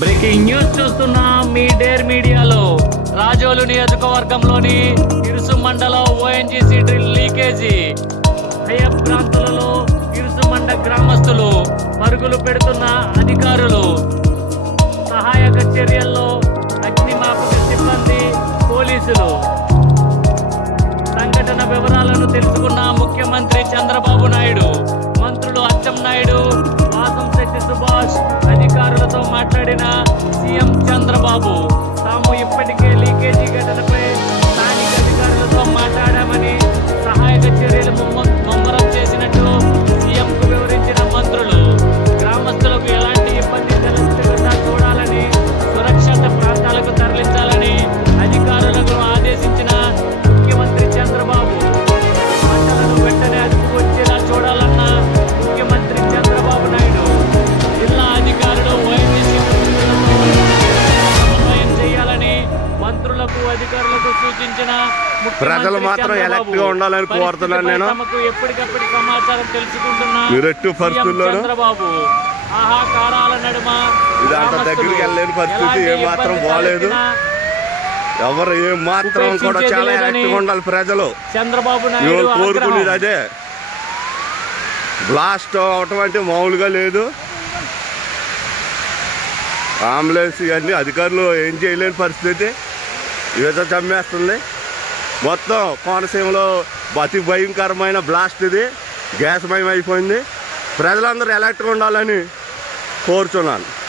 Breaking news చూస్తున్నాం మీ dare మీడియాలో. రాజోలు నియోజకవర్గంలోని ఇరుసు మండలం ఓఎన్జీసీ డ్రిల్ లీకేజీ. హయ ప్రాంతాలలో ఇరుసు మండ గ్రామస్తులు పరుగులు పెడుతున్న అధికారులు. సహాయక చర్యల్లో అగ్నిమాపక సిబ్బంది పోలీసులు. సంఘటన వివరాలను తెలుసుకున్న ముఖ్యమంత్రి చంద్రబాబు నాయుడు మంత్రులు అచ్చెం నాయుడు వాసంశెట్టి సుభాష్ మాట్లాడిన సీఎం చంద్రబాబు. అధికారులకు సూచించిన ముఖ్యమంత్రి ప్రజలు మాత్రం alert గా ఉండాలని కోరుతున్నాను నేను. తమకు ఎప్పటికప్పటి సమాచారం తెలుసుకుంటున్న చంద్రబాబు ఆహాకారాల నడుమ ఇది అంత గ్రామస్తులు దగ్గరికి వెళ్ళలేని పరిస్థితి ఏ మాత్రం బాలేదు. తలెత్తినా ఎవరు ఏ మాత్రం కూడా చాలా యాక్టివ్గా ఉండాలి ప్రజలు చంద్రబాబు నాయుడు కోరుకునేది. అదే బ్లాస్ట్ అవటం అంటే మామూలుగా లేదు అంబులెన్స్ ఇవన్నీ అధికారులు ఏం చేయలేని పరిస్థితి ఏదో చమ్మేస్తుంది మొత్తం కోనసీమలో అతి భయంకరమైన బ్లాస్ట్ ఇది. గ్యాస్ భయం అయిపోయింది ప్రజలందరూ ఎలక్ట్రిక్ ఉండాలని కోరుచున్నాను.